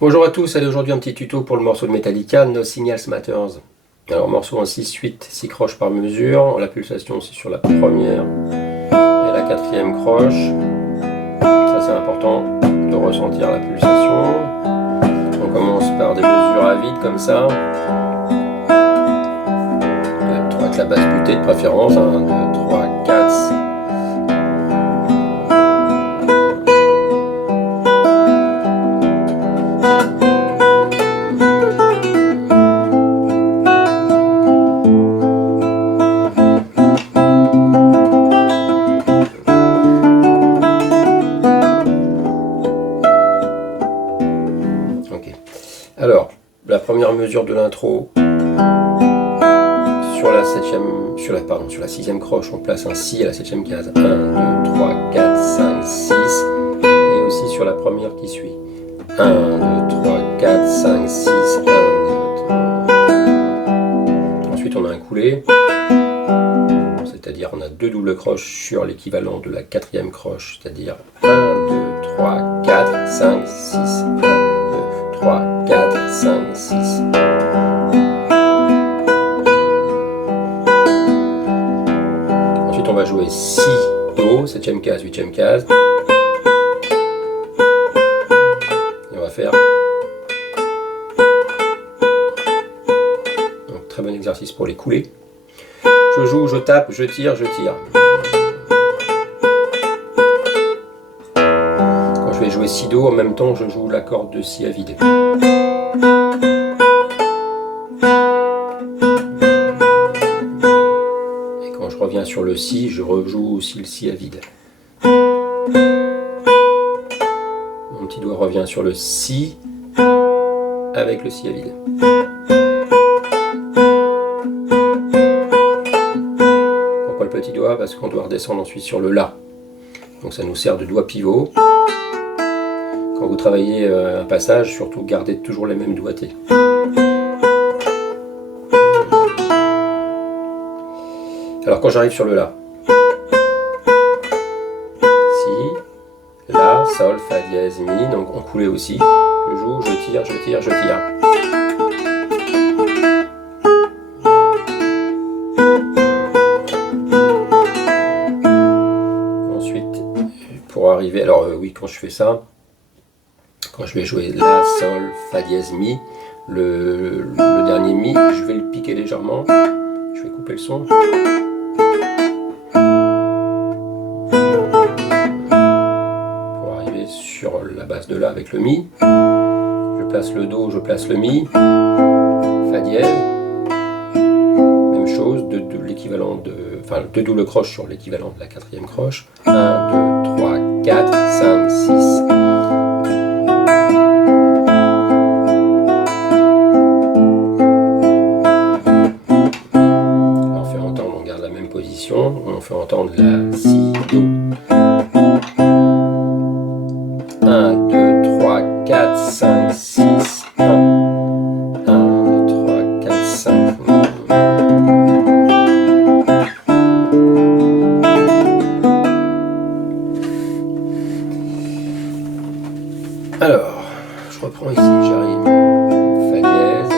Bonjour à tous, allez aujourd'hui un petit tuto pour le morceau de Metallica, Nothing Else Matters. Alors morceau en 6/8, 6 croches par mesure, la pulsation c'est sur la première et la quatrième croche. Ça c'est important de ressentir la pulsation. On commence par des mesures à vide comme ça. Avec la basse butée de préférence, 1, 2, 3, 4. Alors, la première mesure de l'intro, sur la sixième croche, on place un Si à la septième case. 1, 2, 3, 4, 5, 6. Et aussi sur la première qui suit. 1, 2, 3, 4, 5, 6, 1, 2, 3. Ensuite, on a un coulé. C'est-à-dire, on a deux doubles croches sur l'équivalent de la quatrième croche. C'est-à-dire 1, 2, 3, 4, 5, 6, 1, 2, 3, 4, 5, 6. Ensuite, on va jouer Si, Do, 7ème case, 8ème case. Et on va faire. Donc, très bon exercice pour les coulées. Je joue, je tape, je tire, je tire. Quand je vais jouer Si, Do, en même temps, je joue l'accord de Si à vide. Quand je reviens sur le Si, je rejoue aussi le Si à vide. Mon petit doigt revient sur le Si avec le Si à vide. Pourquoi le petit doigt? Parce qu'on doit redescendre ensuite sur le La. Donc ça nous sert de doigt pivot. Quand vous travaillez un passage, surtout gardez toujours les mêmes doigtés. Alors quand j'arrive sur le La, Si, La, Sol, Fa dièse, Mi, donc en coulé aussi, je joue, je tire, je tire, je tire. Ensuite, pour arriver, alors oui, quand je fais ça, quand je vais jouer La, Sol, Fa dièse, Mi, le dernier Mi, je vais le piquer légèrement, je vais couper le son. Sur la base de La avec le Mi, je place le Do, je place le Mi, Fa dièse, même chose, l'équivalent de, enfin deux doubles croches sur l'équivalent de la quatrième croche, 1, 2, 3, 4, 5, 6. On fait entendre, on garde la même position, on fait entendre la Si, Do. 1, 2, 3, 4, 5, 6, 1. 1, 2, 3, 4, 5. Alors, je reprends ici, j'arrive. Fa dièse.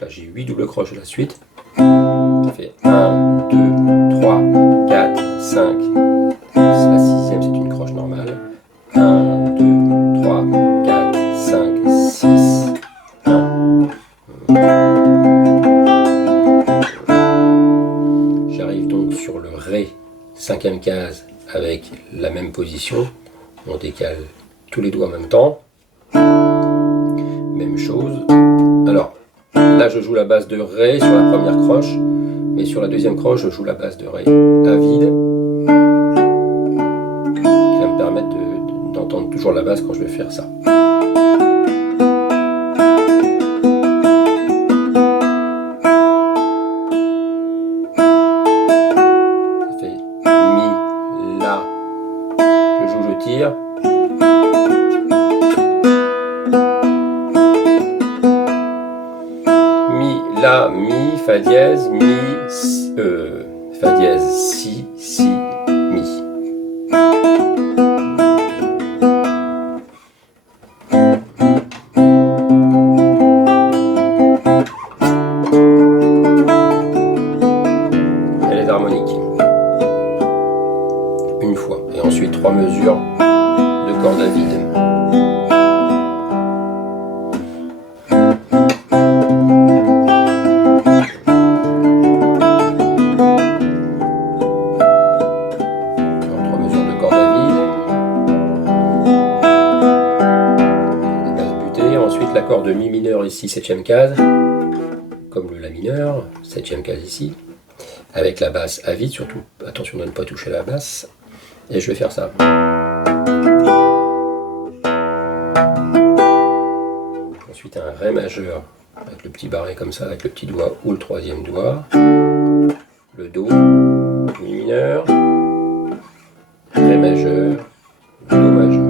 Là j'ai 8 doubles croches de la suite. Ça fait 1, 2, 3, 4, 5. La sixième c'est une croche normale. 1, 2, 3, 4, 5, 6. 1. J'arrive donc sur le Ré, 5ème case, avec la même position. On décale tous les doigts en même temps. Même chose. Alors, là, je joue la basse de Ré sur la première croche, mais sur la deuxième croche, je joue la basse de Ré à vide, qui va me permettre d'entendre toujours la basse quand je vais faire ça. Ça fait Mi, La, je joue, je tire. Fa dièse, Mi, Fa dièse, Si, Si, Mi. Et les harmoniques. Une fois. Et ensuite 3 mesures de cordes à vide. L'accord de Mi mineur ici, 7e case, comme le La mineur, 7e case ici, avec la basse à vide, surtout attention de ne pas toucher la basse, et je vais faire ça. Ensuite un Ré majeur, avec le petit barré comme ça, avec le petit doigt ou le 3e doigt, le Do, Mi mineur, Ré majeur, Do majeur.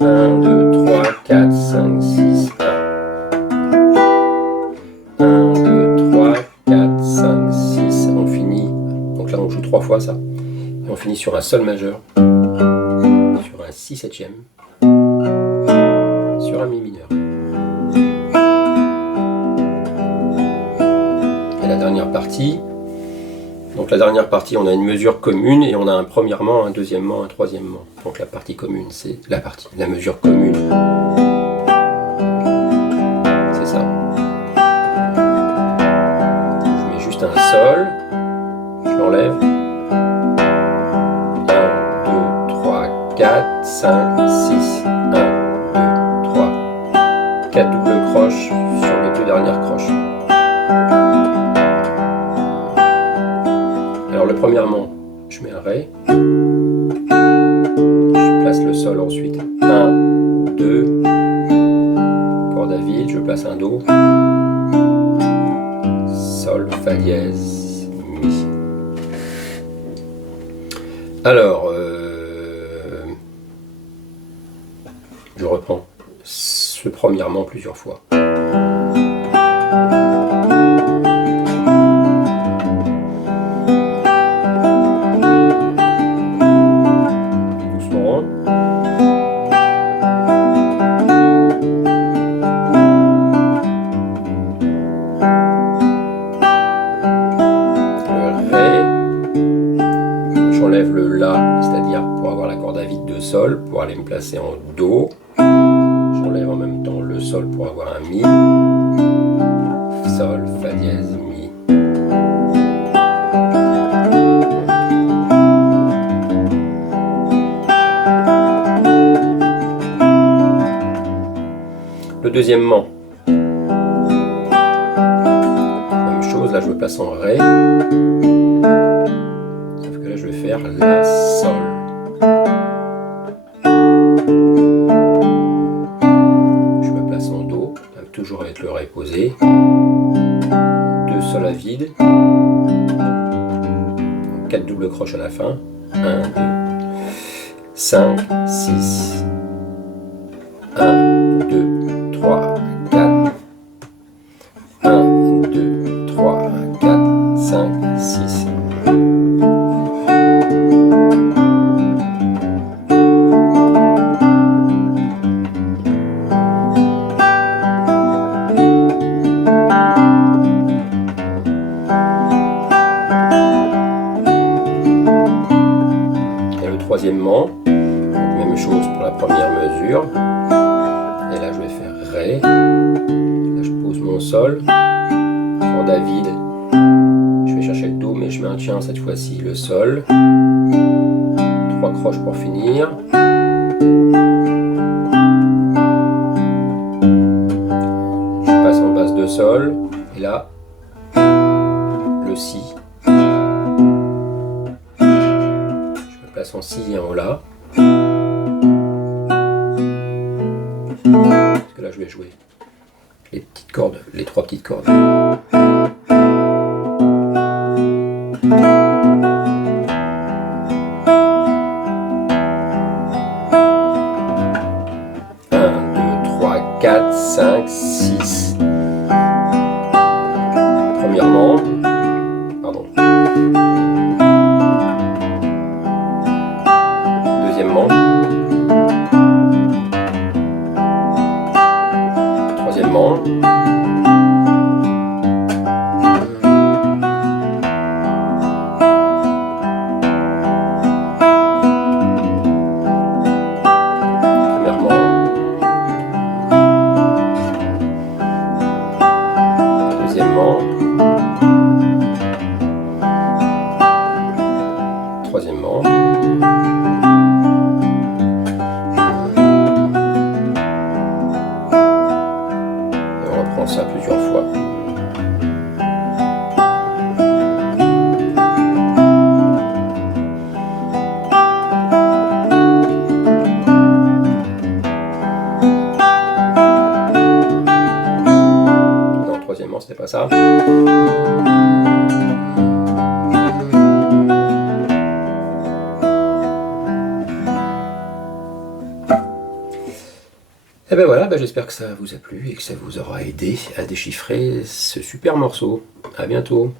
1, 2, 3, 4, 5, 6, 1. 1, 2, 3, 4, 5, 6. On finit. Donc là, on joue 3 fois ça. Et on finit sur un Sol majeur. Sur un Si 7e. Sur un Mi mineur. Et la dernière partie. Donc la dernière partie, on a une mesure commune et on a un premièrement, un deuxièmement, un troisièmement. Donc la partie commune, c'est la mesure commune. C'est ça. Je mets juste un Sol, je l'enlève. 1, 2, 3, 4, 5, 6, 1, 2, 3, 4 doubles croches sur les 2 dernières croches. Alors le premièrement, je mets un Ré, je place le Sol ensuite, 1, 2, corde à vide, je place un Do, Sol, Fa dièse, Mi. Alors, je reprends ce premièrement plusieurs fois. J'enlève le La, c'est-à-dire pour avoir la corde à vide de Sol, pour aller me placer en Do. J'enlève en même temps le Sol pour avoir un Mi. Sol, Fa dièse, Mi. Le deuxièmement. Même chose, là je me place en Ré. Je vais faire La, Sol. Je me place en Do, toujours avec le Ré posé. 2 Sol à vide. 4 doubles croches à la fin. 1, 2, 5, 6. 1, 2, 3, 4. 1, 2, 3, 4, 5, 6. Troisièmement, même chose pour la première mesure, et là je vais faire Ré, là je pose mon Sol, corde à vide, je vais chercher le Do mais je maintiens cette fois-ci le Sol, 3 croches pour finir, je passe en basse de Sol, et là le Si. Place en Si et en La. Parce que là je vais jouer les petites cordes, les 3 petites cordes. doucement. Et on reprend ça plusieurs fois. Non, troisièmement, c'était pas ça. Et ben voilà, j'espère que ça vous a plu et que ça vous aura aidé à déchiffrer ce super morceau. À bientôt.